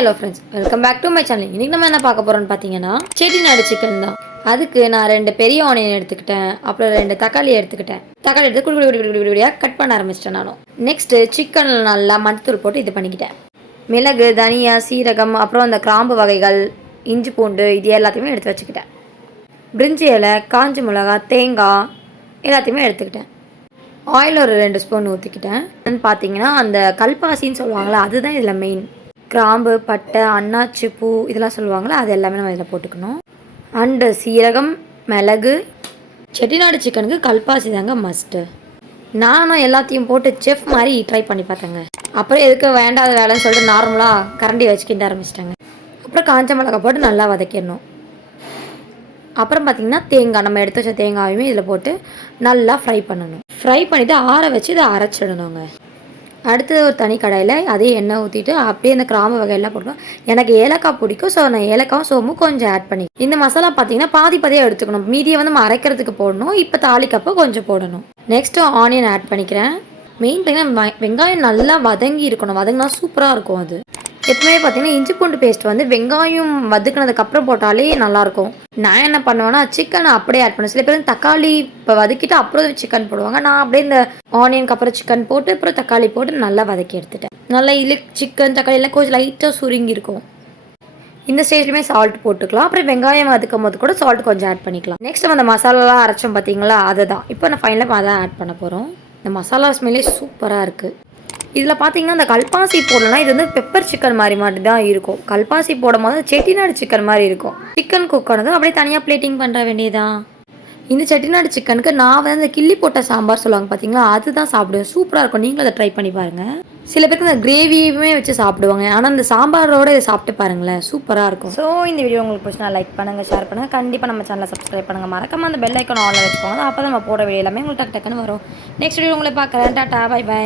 Hello friends, welcome back to my channel. இன்றைக்கி நம்ம என்ன பார்க்க போகிறோம்னு பார்த்தீங்கன்னா செட்டிநாடு சிக்கன் தான். அதுக்கு நான் 2 பெரிய ஆனியன் எடுத்துக்கிட்டேன், அப்புறம் 2 தக்காளி எடுத்துக்கிட்டேன். தக்காளி எடுத்து குடி குடி குடி குடியாக கட் பண்ண ஆரம்பிச்சிட்டேன் நானும். நெக்ஸ்ட்டு சிக்கனில் நல்லா மஞ்சத்தூள் போட்டு இது பண்ணிக்கிட்டேன். மிளகு, தனியா, சீரகம், அப்புறம் அந்த கிராம்பு வகைகள், இஞ்சி பூண்டு இது எல்லாத்தையுமே எடுத்து வச்சுக்கிட்டேன். பிரிஞ்சி இலை, காஞ்சி மிளகா, தேங்காய் எல்லாத்தையுமே எடுத்துக்கிட்டேன். ஆயில் ஒரு 2 ஸ்பூன் ஊற்றிக்கிட்டேன். பார்த்தீங்கன்னா அந்த கல்பாசின்னு சொல்லுவாங்களா, அதுதான் இதில் மெயின். கிராம்பு, பட்டை, அன்னாச்சி பூ இதெல்லாம் சொல்லுவாங்களா, அது எல்லாமே நம்ம இதில் போட்டுக்கணும். அண்டு சீரகம், மிளகு. செட்டிநாடு சிக்கனுக்கு கல்பாசி தாங்க மஸ்ட்டு. நானும் எல்லாத்தையும் போட்டு செஃப் மாதிரி ட்ரை பண்ணி பார்த்தேங்க. அப்புறம் எதுக்கு வேண்டாத வேலைன்னு சொல்லிட்டு நார்மலாக கரண்டி வச்சு கிண்ட ஆரம்பிச்சிட்டாங்க. அப்புறம் காஞ்ச மிளகாய் போட்டு நல்லா வதக்கிடணும். அப்புறம் பார்த்திங்கன்னா தேங்காய், நம்ம எடுத்து வச்ச தேங்காயுமே இதில் போட்டு நல்லா ஃப்ரை பண்ணணும். ஃப்ரை பண்ணிவிட்டு ஆற வச்சு இதை அரைச்சிடணுங்க. அடுத்து ஒரு தனி கடாயில் அதே எண்ணெய் ஊற்றிட்டு அப்படியே அந்த கிராம்பு வகையெல்லாம் போட்டுக்கணும். எனக்கு ஏலக்காய் பிடிக்கும், ஸோ நான் ஏலக்காவும் சோமும் கொஞ்சம் ஆட் பண்ணி இந்த மசாலா பார்த்தீங்கன்னா பாதியாக எடுத்துக்கணும். மீதியை வந்து நம்ம அரைக்கிறதுக்கு போடணும். இப்போ தாளிக்கப்போ கொஞ்சம் போடணும். நெக்ஸ்ட்டு ஆனியன் ஆட் பண்ணிக்கிறேன். மெயின் பார்த்தீங்கன்னா வெங்காயம் நல்லா வதங்கி இருக்கணும், வதங்கினா சூப்பராக இருக்கும். அது எப்பவுமே பார்த்தீங்கன்னா இஞ்சி பூண்டு பேஸ்ட் வந்து வெங்காயம் வதக்கினதுக்கப்புறம் போட்டாலே நல்லாயிருக்கும். நான் என்ன பண்ணுவேன்னா சிக்கனை அப்படியே ஆட் பண்ணுவேன். சில பேர் தக்காளி இப்போ வதக்கிட்டு அப்புறம் சிக்கன் போடுவாங்க. நான் அப்படியே இந்த ஆனியனுக்கு அப்புறம் சிக்கன் போட்டு அப்புறம் தக்காளி போட்டு நல்லா வதக்கி எடுத்துட்டேன். நல்லா சிக்கன் தக்காளி எல்லாம் கொஞ்சம் லைட்டாக சுருங்கி இருக்கும். இந்த ஸ்டேஜ்லையுமே சால்ட் போட்டுக்கலாம். அப்புறம் வெங்காயம் வதக்கும் போது கூட சால்ட் கொஞ்சம் ஆட் பண்ணிக்கலாம். நெக்ஸ்ட் நம்ம அந்த மசாலாலாம் அரைச்சோம் பார்த்தீங்களா, அதை தான் இப்போ நான் ஃபைனலாக அதை ஆட் பண்ண போகிறோம். இந்த மசாலா ஸ்மெல்லே சூப்பராக இருக்குது. இதில் பார்த்தீங்கன்னா அந்த கல்பாசி போடலன்னா இது வந்து பெப்பர் சிக்கன் மாதிரி தான் இருக்கும். கல்பாசி போடும் போது செட்டிநாடு சிக்கன் மாதிரி இருக்கும். சிக்கன் குக் ஆனது அப்படியே தனியாக பிளேட்டிங் பண்ணுற வேண்டியதான். இந்த செட்டிநாடு சிக்கனுக்கு நான் வந்து அந்த கிள்ளி போட்ட சாம்பார் சொல்லுவாங்க பார்த்தீங்களா, அதுதான் சாப்பிடுவேன். சூப்பராக இருக்கும். நீங்களும் அதை ட்ரை பண்ணி பாருங்கள். சில பேருக்கு இந்த கிரேவியுமே வச்சு சாப்பிடுவாங்க. ஆனால் அந்த சாம்பாரோடு இதை சாப்பிட்டு பாருங்களேன், சூப்பராக இருக்கும். ஸோ இந்த வீடியோ உங்களுக்கு பிடிச்சினா லைக் பண்ணுங்கள், ஷேர் பண்ணுங்கள். கண்டிப்பாக நம்ம சேனலை சப்ஸ்கிரைப் பண்ணுங்கள். மறக்காம அந்த பெல் ஐக்கான் ஆன்ல வச்சுக்கோங்க. அப்போ தான் நம்ம போட வீடியோ எல்லாமே உங்களுக்கு டக்குன்னு வரும். நெக்ஸ்ட் வீடியோ உங்களை பார்க்குறேன். Tata, bye by.